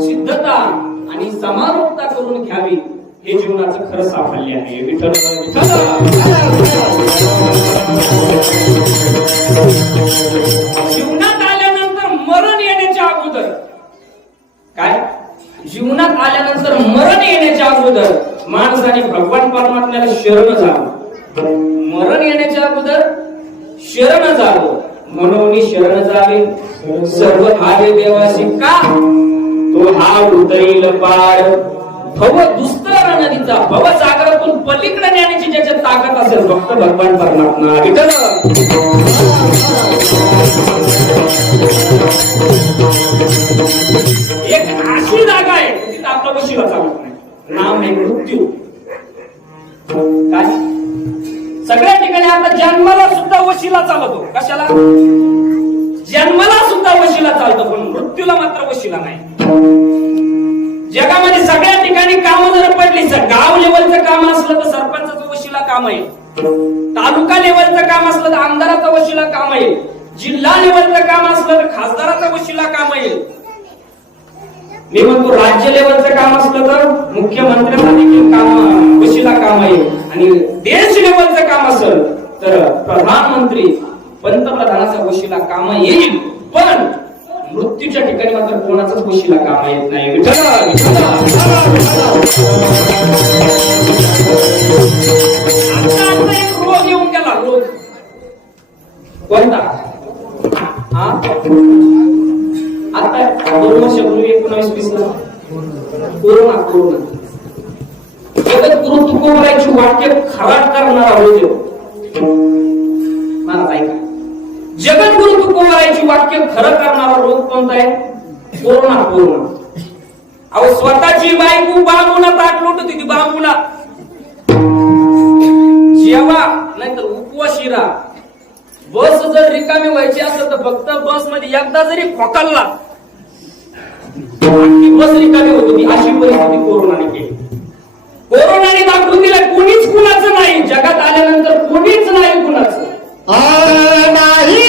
सिद्धता आणि समारोपता करून घ्यावी हे जीवनाचं खरं साफल्य आहे. विठ्ठल जीवनात आल्यानंतर मरण येण्याच्या अगोदर काय, जीवनात आल्यानंतर मरण येण्याच्या अगोदर माणसाने भगवान परमात्म्याला शरण जावं. मरण येण्याच्या अगोदर शरण जावं. म्हणून शरण जावे सर्व हारे देवासी का, तो हा उतरील पार भव दुस्तर नदीचा. भवसागरातून पलीकडे नेण्याची ज्याच्यात ताकद असेल फक्त भगवान परमात्मा. विठ्ठल एक अशी जागा आहे तिथे आपला वशिला चालत नाही. नाम आहे मृत्यू. काय, सगळ्या ठिकाणी आपल्या जन्माला सुद्धा वशिला चालतो. कशाला, जन्माला सुद्धा वशिला चालतो, पण मृत्यूला मात्र वशिला नाही. जगामध्ये सगळ्या ठिकाणी कामं जर पडली, गाव लेवलचं काम असलं तर सरपंचाचं वशिला काम आहे, तालुका लेवलचं काम असलं तर आमदाराचा वशिला काम आहे, जिल्हा लेवलचं काम असलं तर खासदाराचा वशिला काम आहे. मी म्हणतो राज्य लेवलचं काम असलं तर मुख्यमंत्र्यांना देखील काम वशिला काम आहे, आणि देश लेवलचं काम असेल तर प्रधानमंत्री पंतप्रधानाचा वशिला काम येईल. पण मृत्यूच्या ठिकाणी मात्र कोणाचाच वशिला काम येत नाही. एक रोग येऊन गेला. रोग कोणता, आता 2 वर्षापूर्वी 19-20 ला कोरोना. जगद्गुरु तुकोबारायची वाक्य खराब करणारा रोग. मला ऐका, जगद्गुरु तुकोबारायची वाक्य खरं करणारा रोग कोणता आहे? कोरोना. अहो स्वतःची बायको बांबूला ताट लोटत होती. बांबूला जेवा नाहीतर उपवाशीरा. बस जर रिकामी व्हायची असेल तर फक्त बस मध्ये एकदा जरी खोकलला बस रिकामी होत होती. अशी परिस्थिती कोरोनाने केली. कोरोनाने दाखवून दिलं कोणीच कुणाचं नाही. जगात आल्यानंतर कोणीच नाही कुणाचं. नाही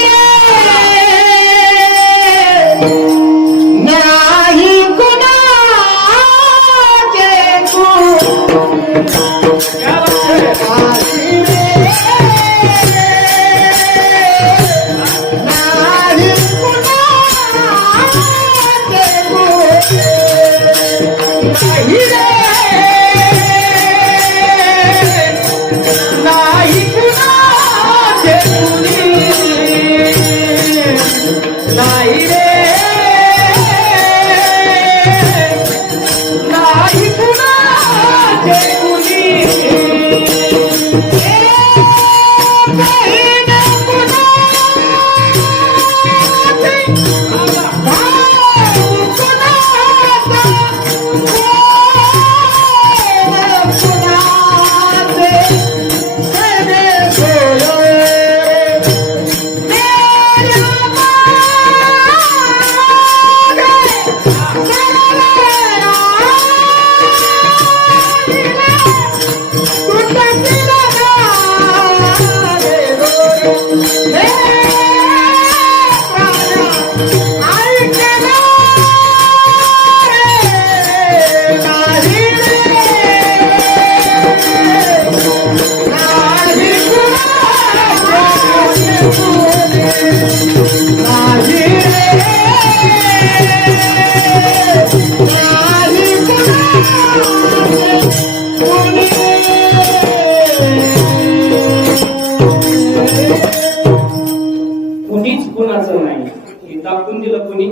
नाही दाखवून दिलं कोणी?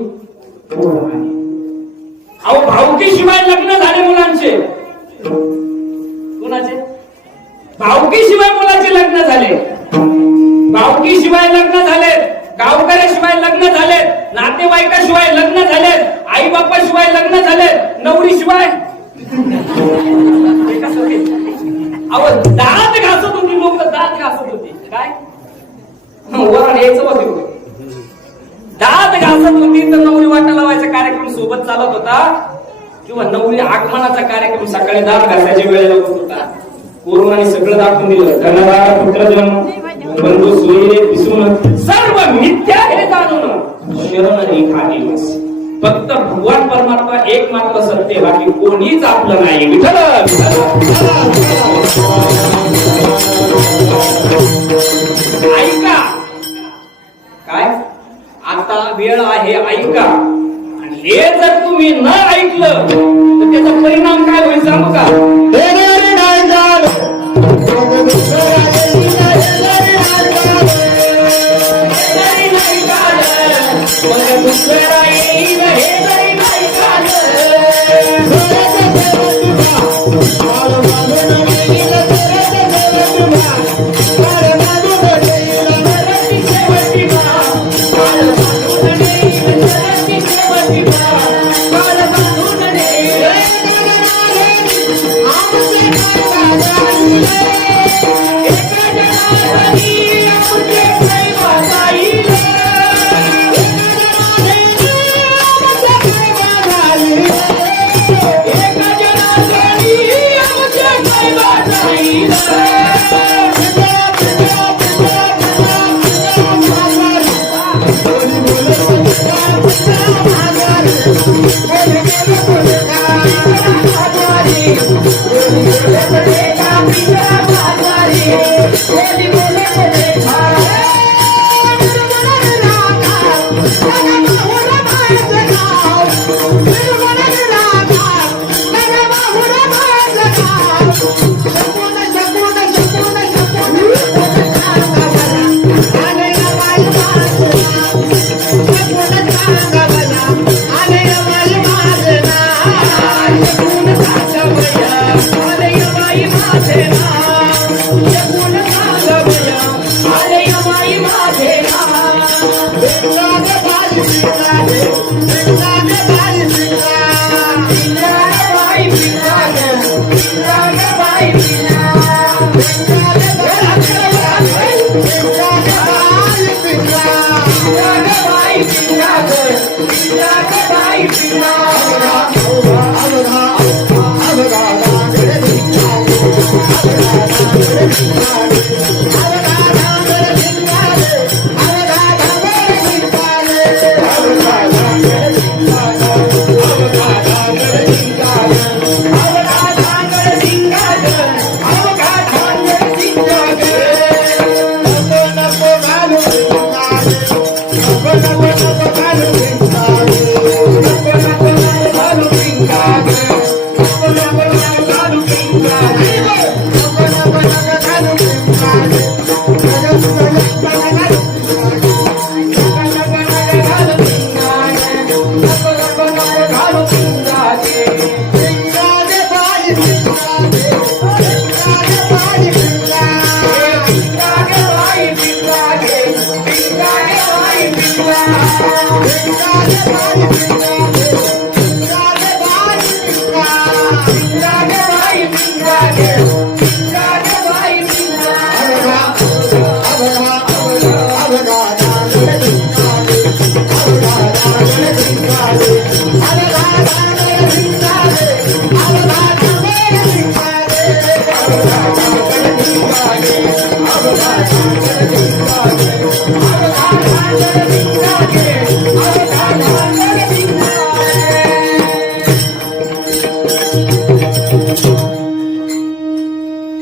अहो भाऊकीशिवाय लग्न झाले मुलांचे. कोणाचे? भाऊकीशिवाय मुलाचे लग्न झाले. भाऊकीशिवाय लग्न झाले. गावकऱ्याशिवाय लग्न झाले. नातेवाईकाशिवाय लग्न झाले. आई बापाशिवाय लग्न झाले. नवरीशिवाय. अहो दात घासत होती लोक. दात घासत होती. काय वरण यायचं होते. दात घासत होती तर नवरी वाटा लावायचा कार्यक्रम सोबत चालत होता किंवा नवरी आगमनाचा कार्यक्रम सकाळी दात घासायच्या वेळेला होत होता. कोरोनाने सगळं दाखवून दिलं. धनदारा पुत्र जन्म बंधू सोयीने पिसून सर्व मिथ्या हे जाणून शरण खाली. फक्त भगवान परमात्मा एक मात्र सत्य, बाकी कोणीच आपलं नाही. विठ्ठल ऐका काय आता वेळ आहे, ऐका. आणि हे जर तुम्ही न ऐकलं तर त्याचा परिणाम काय होईल सांगू का?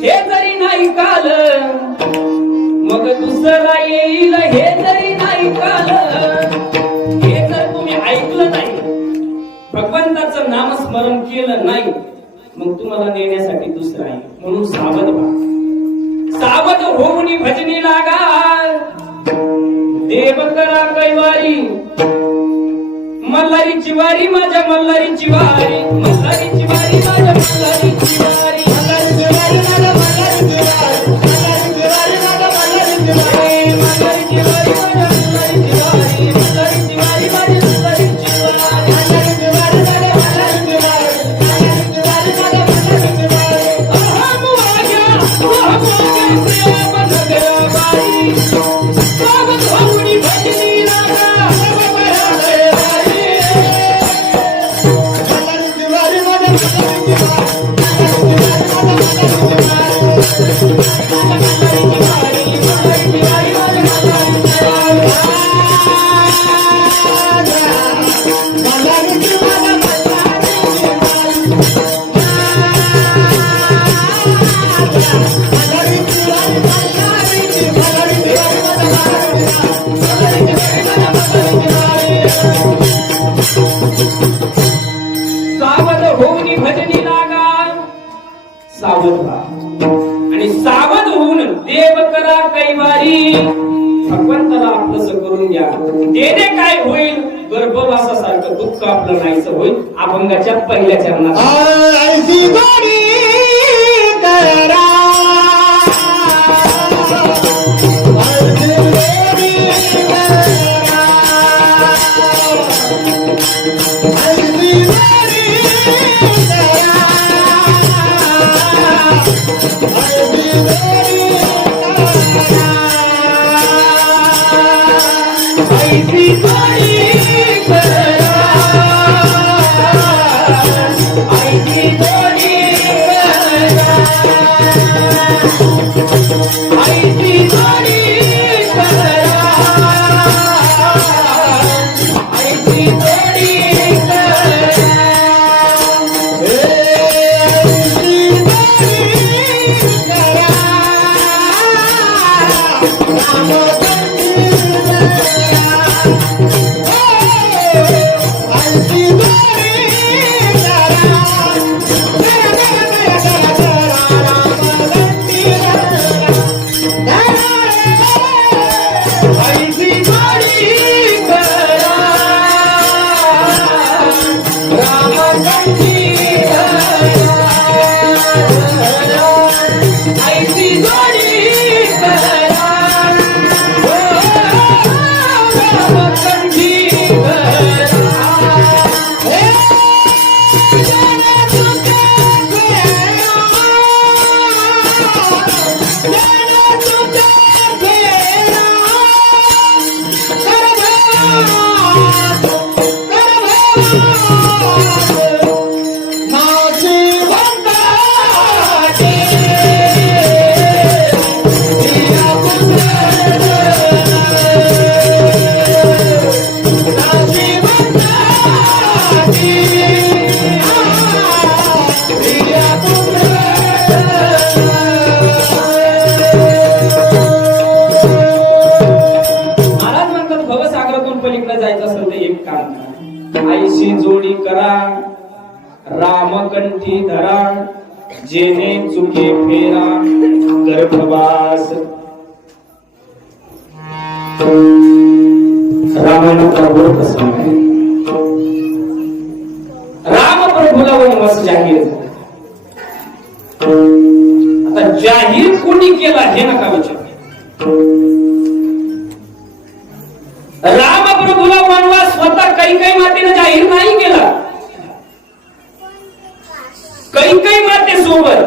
हे जरी नाही काल मग दुसरा येईल, हे जरी नाही काल. हे जर तुम्ही ऐकलं नाही, भगवंताचं नामस्मरण केलं नाही, मग तुम्हाला नेण्यासाठी दुसरं आहे. म्हणून सावध व्हा, सावध होऊन भजनी लागा. देव करा कैवारी, मल्हारीची वारी माझ्या मल्हारीची वारी, मल्हारीची वारी माझ्या मल्हारीची वारी. Bye. सावध होऊन भजनी लागा, सावध व्हा आणि सावध होऊन देव करा कैवारी. भगवंताला आपलंस करून घ्या. देणे काय होईल? गर्भवासासारखं दुःख आपलं नाहीसं होईल. अभंगाच्या पहिल्या चरणात ऐसी गोडी करा, ऐसी गोडी करा, ऐसी गोडी करा, ऐसी गोडी करा, ऐसी गोडी करा, ऐसी गोडी करा, ऐसी गोडी करा, ऐसी गोडी करा, ऐसी आईशी जोडी करा, रामकंठी धरा, जेणे चुके फेरा गर्भवास. रामायणाचा बोल प्रसंग आहे. राम प्रभूला वनवास जाहीर झाला. आता जाहीर कोणी केला हे नका विचार. राम प्रभूला वनवास स्वतः कैकेयी मातेने जाहीर नाही केला. कैकेयी मातेसोबत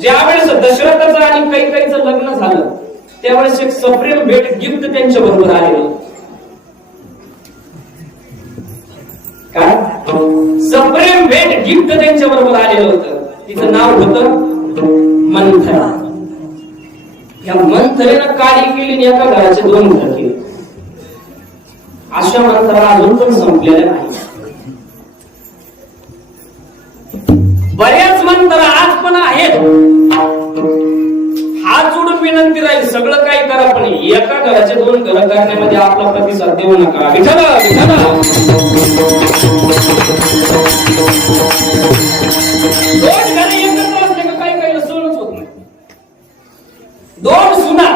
ज्यावेळेस दशरथाचं आणि कैकेयीचं लग्न झालं त्यावेळेस एक सप्रेम भेट गिफ्ट त्यांच्या बरोबर आलेलं. काय सप्रेम भेट गिफ्ट त्यांच्या बरोबर आलेलं होतं. तिचं नाव होतं मंथरा. या मंथरेनं काळी केली आणि एका घराचे 2 घर केले. अशा मंत्रा अजून पण संपलेल्या नाही. बऱ्याच मंत्र आज पण आहेत. हात जोडून विनंती राहील, सगळं काही करा पण एका घराचे 2 घर करण्यामध्ये आपला प्रतिसाद देऊ नका. विठ्ठल विठ्ठल. 2 घरे एकत्र असले का काही काही सहनच होत नाही. 2 सुना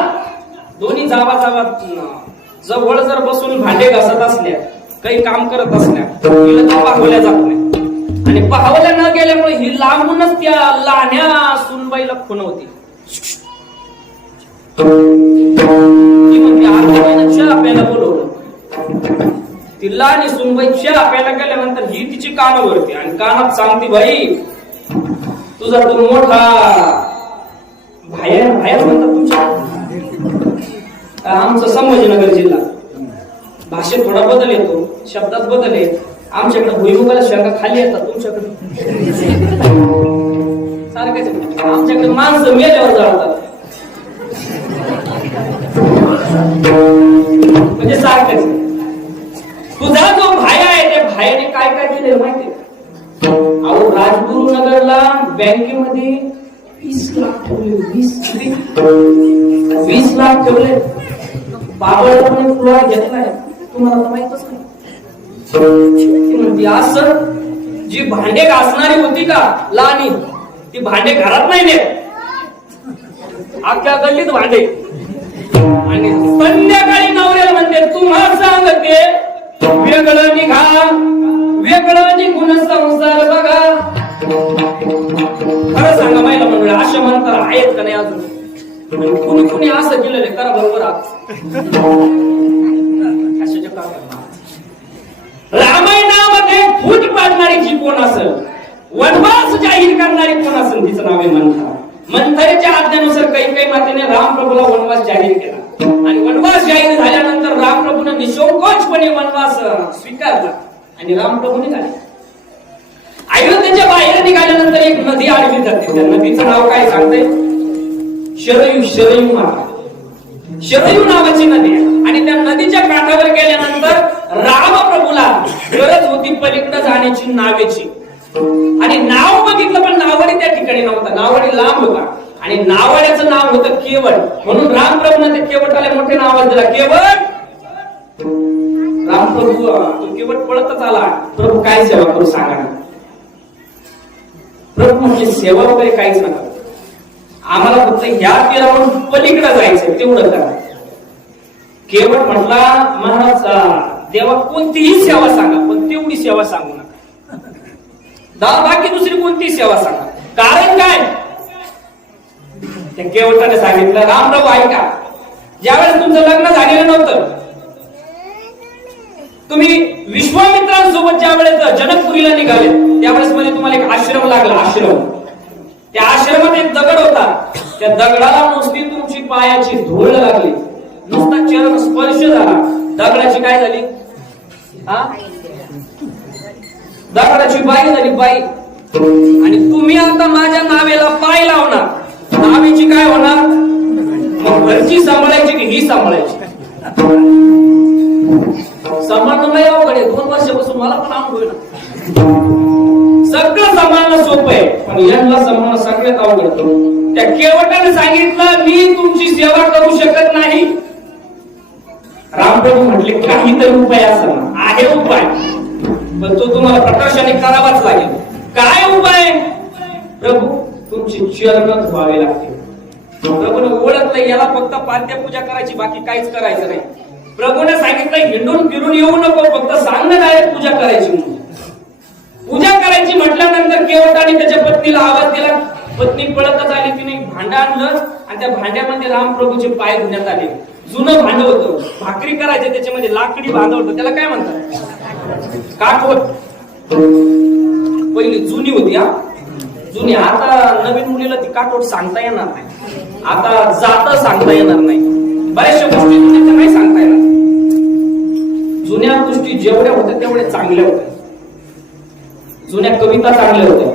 दोन्ही जावा जवळ जर बसून भांडे घासत असल्या, काही काम करत असल्या, हिला तर पाहवल्या जात नाही. आणि पाहवल्या न गेल्यामुळे ही लांबूनच त्या लहान्या सुनबाईला खुणवती. ती म्हणते आरतीबाईनं चहा प्यायला बोलवलं. ती लहानी सुनबाई चहा प्यायला गेल्यानंतर ही तिची कानावरती आणि कानात सांगते, बाई तुझा तो मोठा बाहेर बाहेर म्हणतात तुमच्या आमचा संभाजीनगर जिल्हा. भाषेत थोडा बदल येतो, शब्दात बदल आहे. आमच्याकडे भुईमुगाला शेंगा खाली येतात, तुमच्याकडे सारखेच. आमच्याकडे माणसं मेल्यावर जाळतात म्हणजे सारखेच. तुझा जो भाया आहे त्या भायाने काय काय केलं माहितीये? अहो राजगुरुनगरला बँकेमध्ये 20 लाख ठेवले. 20 लाख ठेवले. बाबाला पण फ्लोअर घेतलाय, तुम्हाला तर माहितच नाही. ती म्हणते असं जी भांडे घासणारी होती का लहानी, ती भांडे घरात नाही नेत, अख्ख्या गल्लीत भांडे. आणि संध्याकाळी नवऱ्याला म्हणते तुम्हाला सांगते वेगळं निघा, वेगळं निघून संसार बघा. खरं सांगा महिला मंडळी, अशा म्हणतात आहेत का नाही अजून? कुणी कुणी असं केलेलं आहे? करा बरोबर. रामायणामध्ये फूट पाडणारी जी कोण असेल, वनवास जाहीर करणारी कोण असेल, तिचं नाव आहे मंथरा. मंथरेच्या आज्ञेनुसार काही मातेने रामप्रभूला वनवास जाहीर केला. आणि वनवास जाहीर झाल्यानंतर रामप्रभूने निसंकोचपणे वनवास स्वीकारला आणि रामप्रभू निघाले. अयोध्येच्या बाहेर निघाल्यानंतर एक नदी आडवी जाते. त्या नदीचं नाव काय सांगते? शरयू. शरयू माता, शरयू नावाची नदी आहे. आणि त्या नदीच्या काठावर गेल्यानंतर रामप्रभूला गरज होती पलीकडे जाण्याची नावेची. आणि नाव बघितलं पण नावडी त्या ठिकाणी नव्हता, नावडी लांब होता. आणि नावड्याचं नाव होतं केवट. म्हणून रामप्रभूने ते केवटाला मोठे नाव दिला, केवट. रामप्रभू तो केवट पळतच आला, प्रभू काय सेवा करू सांगा ना. प्रभू म्हणजे सेवा वगैरे काहीच नका, आम्हाला फक्त ह्या तीरावरून पलीकडे जायचं तेवढं करा. केवट म्हटला, महाराज देवा कोणतीही सेवा सांगा पण तेवढी सेवा सांगू नका, बाकी दुसरी कोणतीही सेवा सांगा. कारण काय? त्या केवटाने सांगितलं, रामप्रभू ऐका, ज्यावेळेस तुमचं लग्न झालेलं नव्हतं, तुम्ही विश्वामित्रांसोबत ज्यावेळेस जनकपुरीला निघाले, त्यावेळेस मध्ये तुम्हाला एक आश्रम लागला. आश्रम, त्या आश्रमात एक दगड होता. त्या दगडाला नुसती तुमची पायाची धूळ लागली, नुसता चरण स्पर्श झाला, दगडाची काय झाली? दगडाची बाई झाली, बाई. आणि तुम्ही आता माझ्या नावेला पाय लावणार, नावेची काय होणार? मग घरची सांभाळायची की ही सांभाळायची? सांभाळणं नाही अवघड आहे, 2 वर्षापासून मला पण अनुभव आहे ना. सगळं सांभाळणं सोपं आहे, पण यांना सांभाळणं सगळ्यात अवघड. त्या केवटाने सांगितलं, मी तुमची सेवा करू शकत नाही. रामप्रभू म्हटले, काहीतरी उपाय असा आहे. उपाय पण तो तुम्हाला प्रकर्षाने करावाच लागेल. काय उपाय? प्रभू तुमची चरण धुवावे लागते. प्रभूने ओळखलं, याला फक्त पाद्यपूजा करायची, बाकी काहीच करायचं नाही. प्रभूने सांगितलं, हिंडून फिरून येऊ नको, फक्त सांग ना डायरेक्ट पूजा करायची म्हणून. पूजा करायची म्हटल्यानंतर केवटाने त्याच्या पत्नीला आवाज दिला. पत्नी पळतच आली, तिने भांडं आणलं आणि त्या भांड्यामध्ये रामप्रभूचे पाय धुण्यात आले. जुनं भांड होतं, भाकरी करायचे, त्याच्यामध्ये लाकडी भांड होतं, त्याला काय म्हणतात? काठवट. पहिली जुनी होती, जुनी. आता नवीन मुलीला ती काठवट सांगता येणार नाही, आता जात सांगता येणार नाही, बऱ्याचशा गोष्टी नाही सांगता येणार. जुन्या गोष्टी जेवढ्या होत्या तेवढ्या चांगल्या होत्या, जुन्या कविता चांगल्या होत्या,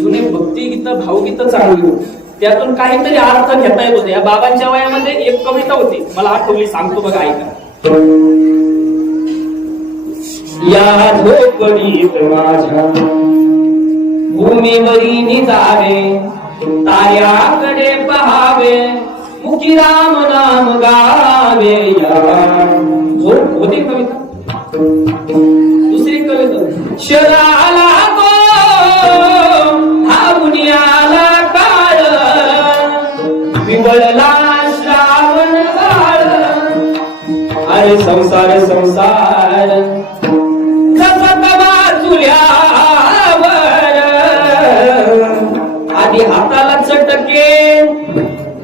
जुने भक्तिगीत भावगीत चांगली होती, त्यातून काहीतरी अर्थ घेता येत होते. या बाबांच्या वयामध्ये एक कविता होती, मला आठवली, सांगतो बघा, ऐका. या झोपडीत माझ्या भूमीवरी निजावे, ताऱ्याकडे पहावे, मुखी राम नाम गावे. या झोप होती कविता. दुसरी कविता, शराला तो हा बुनियाला काळ, बिबळला श्रावण काळ, अरे संसार संसार चुल्यावर, आधी हाताला चटके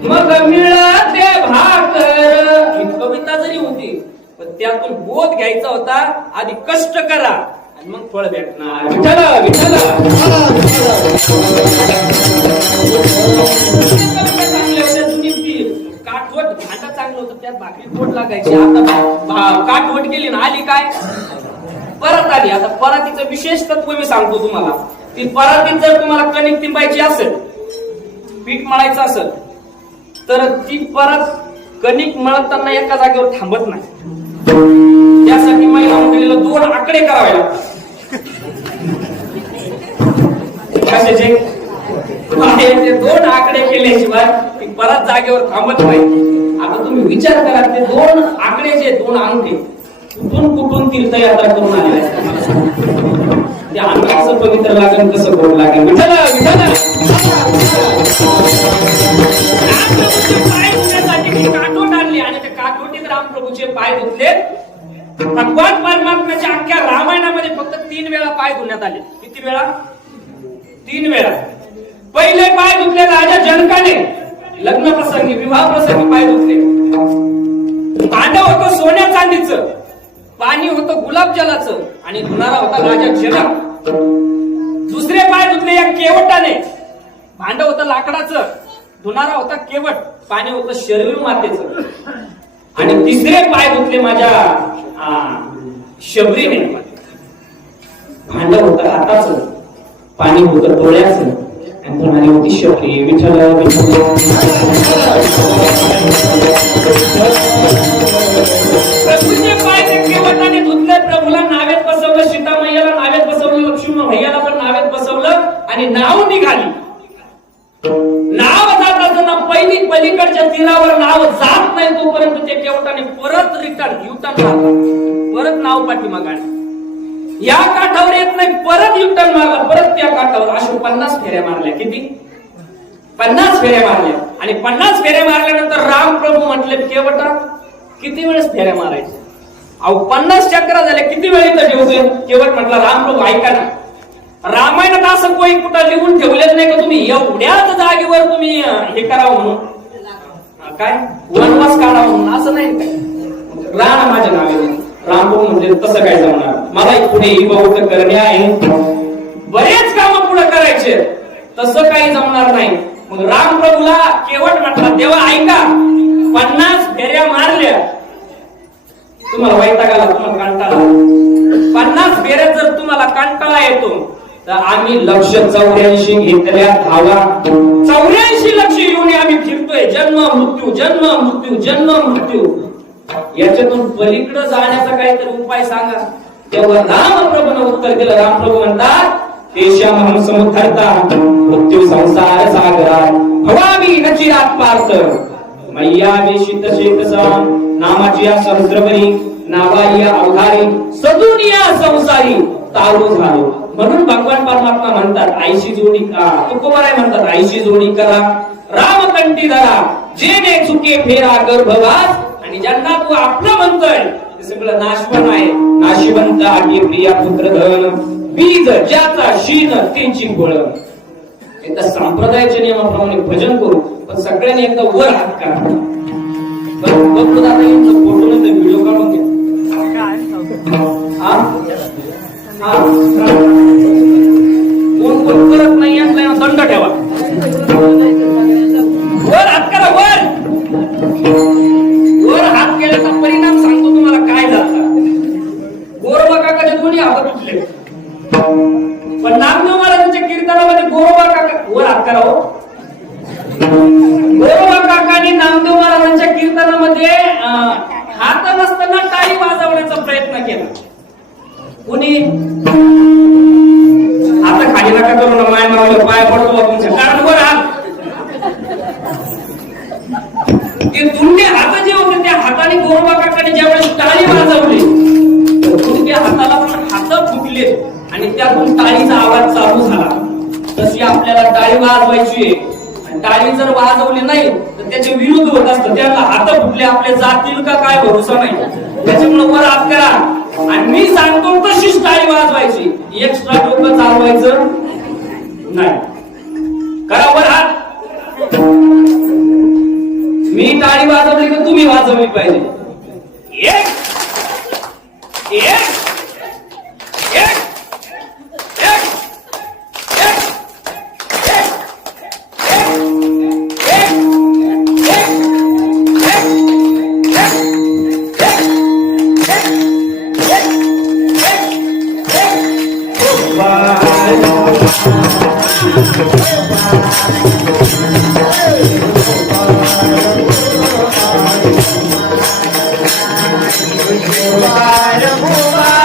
मग मिळते भाकर. ही कविता जरी होती पण त्यातून बोध घ्यायचा होता, आधी कष्ट करा आणि मग फळ भेटणार. विठ्ठल विठ्ठल. काठवट भांडा चांगलं होतं, त्यात भाकरी पोट लागायची. आता काठवट गेली ना, आली काय? परत आली. आता परातीचं विशेष तत्व मी सांगतो तुम्हाला. ती परातीत जर तुम्हाला कणिक तिंबायची असेल, पीठ मळायचं असेल, तर ती परत कणिक मळताना एका जागेवर थांबत नाही. त्यासाठी महिला मंडळीला 2 आकडे करावे लागतात. कशाचे? 2 आकडे केल्याशिवाय ती परत जागेवर थांबत नाही. आता विचार करा ते दोन आकडे जे दोन अंगठे कुठून कुठून तीर्थयात्रा करून आले ते अंगाचं पवित्र लागेल कसं गोड लागेल विठ्ठल विठ्ठल पाय धुण्यासाठी मी काठोट आणली आणि त्या काठोटीत रामप्रभूचे पाय धुतले भगवान परमात्म्याच्या अख्ख्या रामायणामध्ये फक्त 3 वेळा पाय धुण्यात आले किती वेळा 3 वेळा पहिले पाय धुतले राजा जनकाने लग्न प्रसंगी विवाह प्रसंगी पाय धुतले भांड होतं सोन्या चांदीचं पाणी होतं गुलाबजलाचं आणि धुणारा होता राजा जनक दुसरे पाय धुतले या केवटाने भांड होतं लाकडाचं धुणारा होता केवट पाणी होतं शरीर मातेचं आणि तिसरे पाय धुतले माझ्या शबरीने भांड होतं हाताचं पाणी होतं डोळ्याचं आणि म्हणाली होती शबरी विठ्ठल प्रभूचे पाय ते केवटाने धुतले प्रभूला नावेत बसवलं सीतामय्याला नावेत बसवलं लक्ष्मण भैयाला पण नावेत बसवलं आणि नाव निघाली नाव जात असताना पहिली पलीकडच्या तीरावर नाव जात नाही तोपर्यंत ते केवटाने परत रिटर्न युटर्न मारला परत नाव पाठीमागाने या काठावर येत नाही परत युटर्न मारला परत त्या काठावर अशा 50 फेऱ्या मारल्या किती 50 फेऱ्या मारल्या आणि 50 फेऱ्या मारल्यानंतर राम प्रभू म्हटले केवटा किती वेळेस फेऱ्या मारायच्या अहो 50 चक्र झाले किती वेळ इथं ठेवतोय केवट म्हटला राम प्रभू ऐका ना रामायणात असं कोणी कुठं लिहून ठेवलेच नाही का तुम्ही एवढ्याच जागेवर तुम्ही हे करावं म्हणून काय वनवास काढावं म्हणून असं नाही काय राम माझ्या नावे रामप्रभू म्हणजे तसं काय जमणार मला पुढे इबाऊत करणे आहे बरेच काम पुढे करायचे तसं काही जमणार नाही मग रामप्रभूला केवट म्हटला तेव्हा ऐका 50 फेऱ्या मारल्या तुम्हाला वैताग आला तुम्हाला कंटाळा 50 फेऱ्यात जर तुम्हाला कंटाळा येतो तर आम्ही 184 घेतल्या धावा 84 लक्ष येऊन आम्ही फिरतोय जन्म मृत्यू जन्म मृत्यू जन्म मृत्यू याच्यातून पलीकडे जाण्याचा काहीतरी उपाय सांगा तेव्हा रामप्रभूने उत्तर दिलं रामप्रभू म्हणतात केशमहं समुद्धरता मृत्यू संसार सागरात भवामी नचिरात पार्थ मैया वेशित शेतसा नामाची या सहस्रवरी नावाई या अवधारी सदुनिया संसारी तारू झालो म्हणून भगवान परमात्मा म्हणतात आईशी जोडी का तुकोबराय म्हणतात आईशी जोडी करा रामकंठी धरा जेने चुके फेरा गर्भवास आणि ज्यांना तू आपलं म्हणतोय ते सगळं नाशवंत आहे नाशिवंत आगे प्रिया पुत्रधन बीज ज्याचा शीन त्यांची फळ एकदा संप्रदायाच्या नियमाप्रमाणे भजन करू पण सगळ्यांनी एकदा वर हात करा फोटो नंतर व्हिडिओ काढून घ्या कोण कोण करत नाही यातला दंड ठेवा वर हात करा वर हात केल्याचा परिणाम सांगतो तुम्हाला काय झाला गोरोबा काकाच्या दोन्ही हात तुटले पण नामदेव महाराजांच्या कीर्तनामध्ये गोरोबा काका वर हात करा हो गोरोबा काकांनी नामदेव महाराजांच्या कीर्तनामध्ये हात नसताना टाळी वाजवण्याचा प्रयत्न केला कुणी आता खाली नका करू ना माय मावलं पाय पडतो तुमच्या कारण वर हात ते दोन्ही हात जे होते त्या हाताने गोरोबा काकाने ज्यावेळेस टाळी वाजवली त्या हाताला पण हात फुटले आणि त्यातून टाळीचा आवाज चालू झाला तशी आपल्याला टाळी वाजवायची आणि टाळी जर वाजवली नाही तर त्याचे विरुद्ध होत असतं त्याला हात फुटले आपले जातील का काय भरोसा नाही त्याच्यामुळे वर हात करा आणि मी सांगतो तशीच टाळी वाजवायची एक्स्ट्रा डोकं चालवायचं नाही करा वर हात मी टाळी वाजवली तर तुम्ही वाजवली पाहिजे एक एक एक Bye.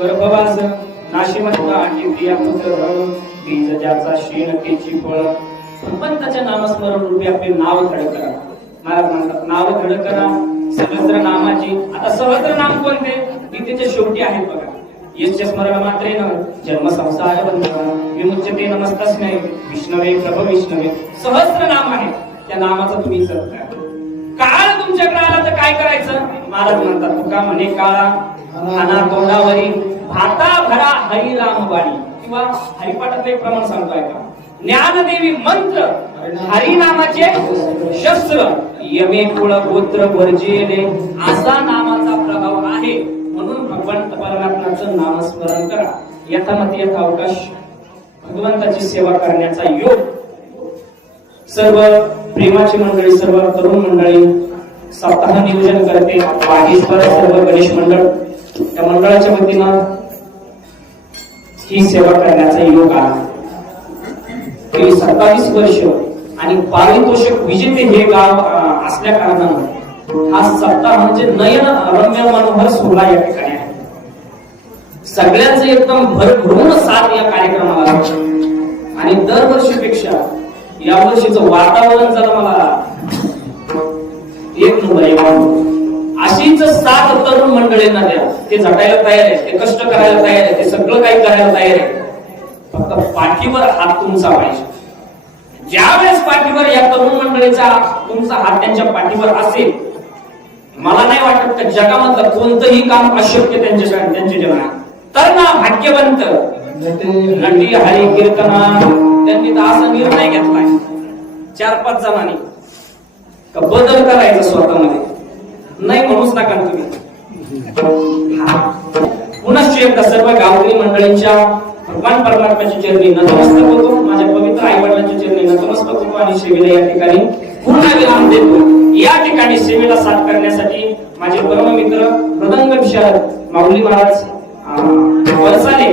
गर्भवास नाशिमंत आणि प्रिया पुत्र बीज ज्याचा शीन तेची फळ भगवंताच्या नामस्मरण रूपी आपले नाव धड करा. महाराज म्हणतात नाव धड करा सहस्र नामाची. आता सहस्र नाम कोणते गीतेच्या शेवटी आहेत बघा. यस्य स्मरण मात्रेन जन्म संसार बंधन विमुच्यते नमस्तस्मै विष्णवे प्रभ विष्णवे. सहस्र नाम आहे त्या नामाचा तुम्ही जप करा. काळ तुमच्याकडे आला तर काय करायचं. महाराज म्हणतात तुका म्हणे काळा खाना तोंडावरी भाता भरा हरिराम वाणी. किंवा हरिपाठातले एक प्रमाण सांगतोय का. ज्ञानदेवी मंत्र हरिनामाचे शस्त्र यमे कुळ गोत्र वर्जिले असा नामाचा प्रभाव आहे. म्हणून भगवंत परमात्म्याचं नामस्मरण करा. यथामती यथा अवकाश भगवंताची सेवा करण्याचा योग सर्व प्रेमाची मंडळी सर्व तरुण मंडळी सप्ताह नियोजन करते वागीश्वर सर्व गणेश मंडळ त्या मंडळाच्या वतीनं ही सेवा करण्याचा योग आहे. 27 वर्ष आणि पारितोषिक विजेते हे गाव असल्या कारणानं हा सप्ताह म्हणजे नयन रम्य मनोहर सोहळा या ठिकाणी आहे. सगळ्यांचं एकदम भरभरून साथ या कार्यक्रमाला आणि दरवर्षीपेक्षा या वर्षीचं वातावरण जरा मला एक नंबर अशीच साथ तरुण मंडळींना द्या. ते झटायला तयार आहे, ते कष्ट करायला तयार आहे, ते सगळं काही करायला तयार आहे. फक्त पाठीवर हात तुमचा पाहिजे. ज्यावेळेस पाठीवर या तरुण मंडळीचा तुमचा हात त्यांच्या पाठीवर असेल मला नाही वाटत त्या जगामधलं कोणतंही काम अशक्य त्यांच्या जीवनात. तर ना भाग्यवंत नटी हरी कीर्तना त्यांनी तर असा निर्णय घेतलाय 4-5 जणांनी का बदल करायचा स्वतःमध्ये. नाही म्हणूच नका तुम्ही. पुनश्च एकदा सर्व गावकरी मंडळींच्या भगवान परमात्म्याच्या चरणी नतमस्तक होतो. माझ्या पवित्र आई वडिलांच्या चरणी नतमस्तक होतो आणि सेवेला या ठिकाणी पूर्ण विराम देतो. या ठिकाणी सेवेला साथ करण्यासाठी माझे परममित्र मृदंग विशारद माऊली महाराज वरसाले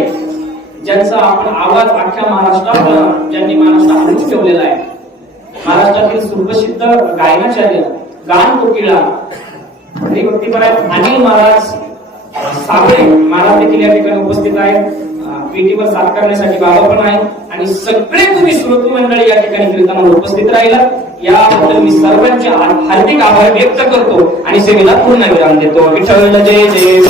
ज्यांचा आपण आवाज अख्ख्या महाराष्ट्रात ज्यांनी महाराष्ट्रात हलवून ठेवलेला आहे. महाराष्ट्रातील सुप्रसिद्ध गायनाचार्य गान कोकिळा अनिल महाराज साबळे महाराज देखील या ठिकाणी उपस्थित आहेत. पेटीवर साथ करण्यासाठी बाबा पण आहे आणि सगळे तुम्ही श्रोतृ मंडळी या ठिकाणी कीर्तनावर उपस्थित राहिला याबद्दल मी सर्वांचे हार्दिक आभार व्यक्त करतो आणि सेवेला पूर्ण विराम देतो. विठ्ठल जय जय.